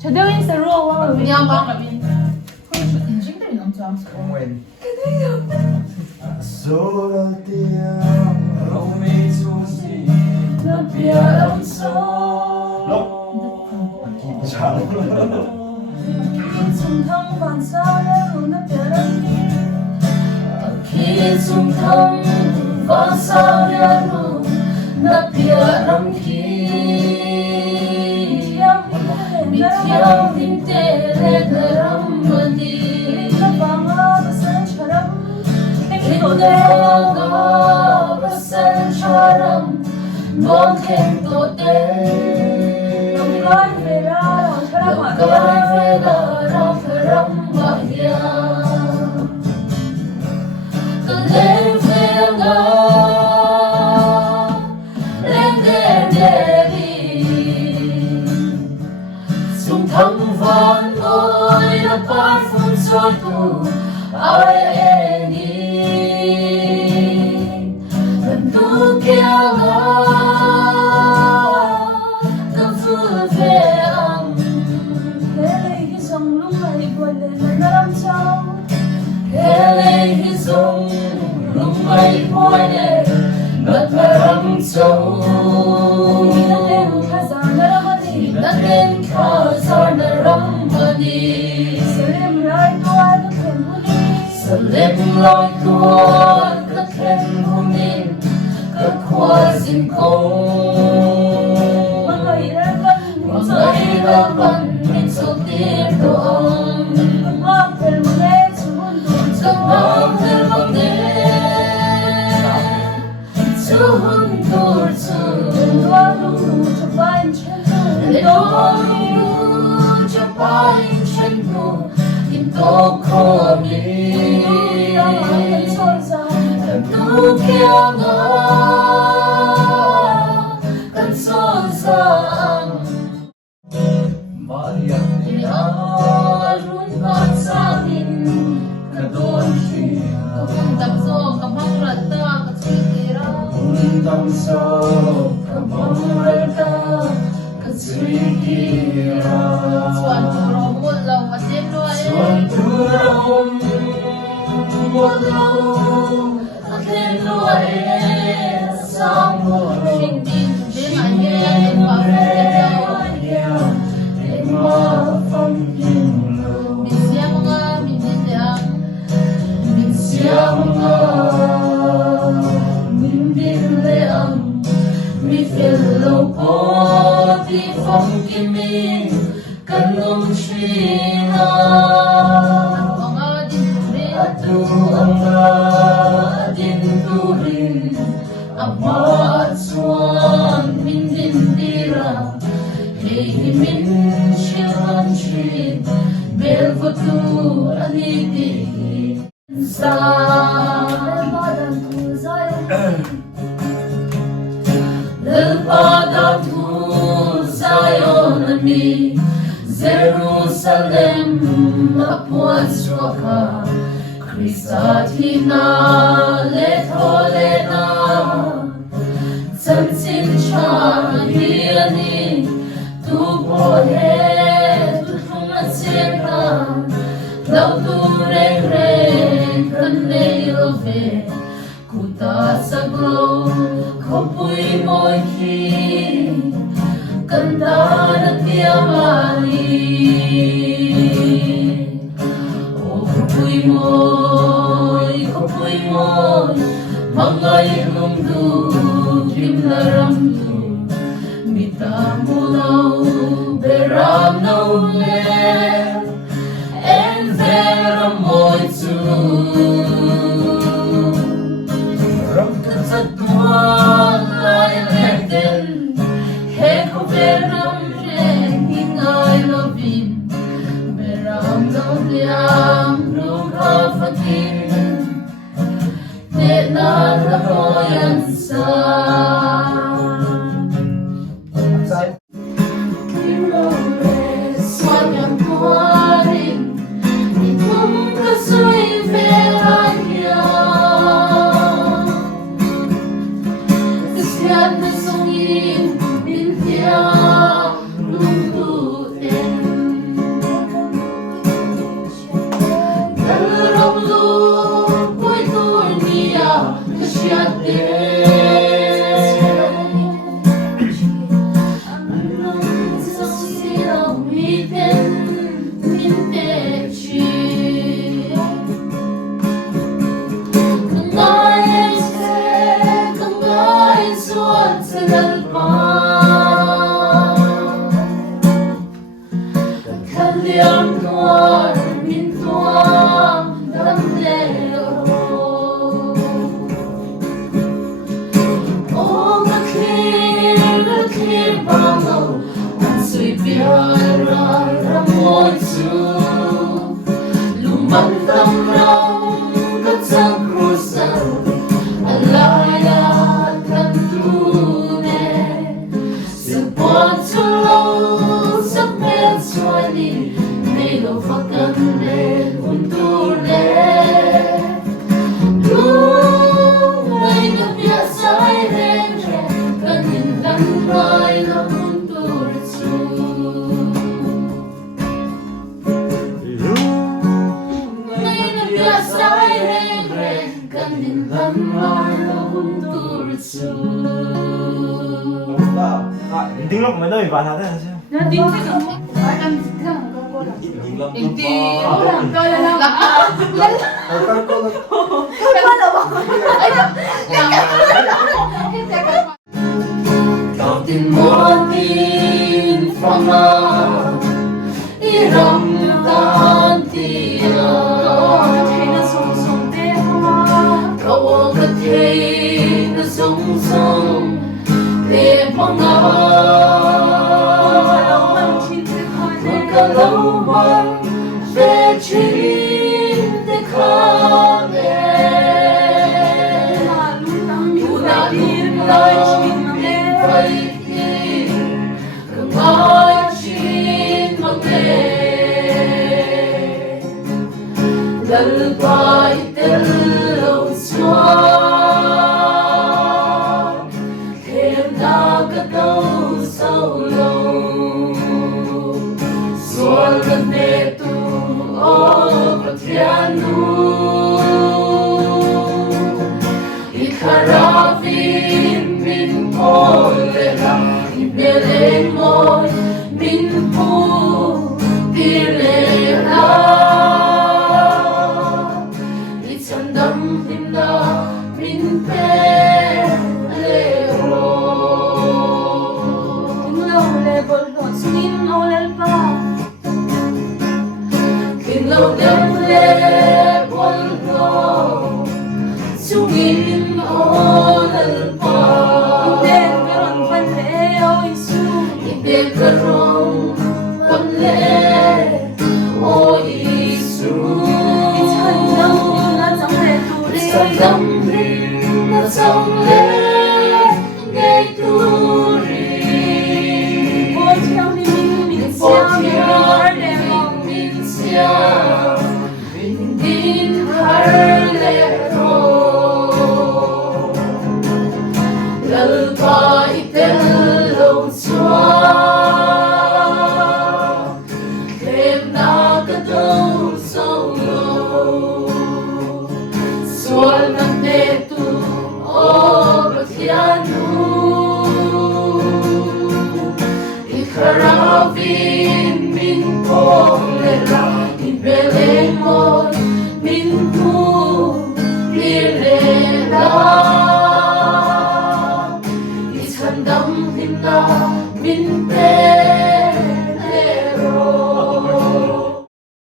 Chadawin sa ruwa. Yabang kami. Siyempre, non so. When Ethan Vintage Càng nói em sẽ càng nói suốt sẽ lần càng khăn liang tuan min tuan đâm lệ ô cái khi bao lâu anh suy biar ra môi chu lùng bắn tâm lòng cất giấc ru sầu alaya thân tu nè sự buồn cho lâu giấc mê xoay đi này đâu phát cơn nè hôn tu nè lúc này nó biết sai đến rồi cần nhìn gắn vai nó hôn tu chu này nó biết sai đến rồi cần nhìn gắn vai nó hôn tu chu tiếng lúc mới nơi và thằng thế sao? nó tiếng thế nào? Phải ăn thế nào con là? Tiếng tiếng coi là lên Cậu tin muốn tin phong mơ đi rong tan tia cậu có thấy nó sung sung để phong mơ có lâu mong về chính để khó để dù đã biết lời chính đến vậy thì cứ nói chính bằng nghề lần bài tên lâu xóa thêm đã cất đâu sâu lâu Suolกันเนตุโอปะเทียนู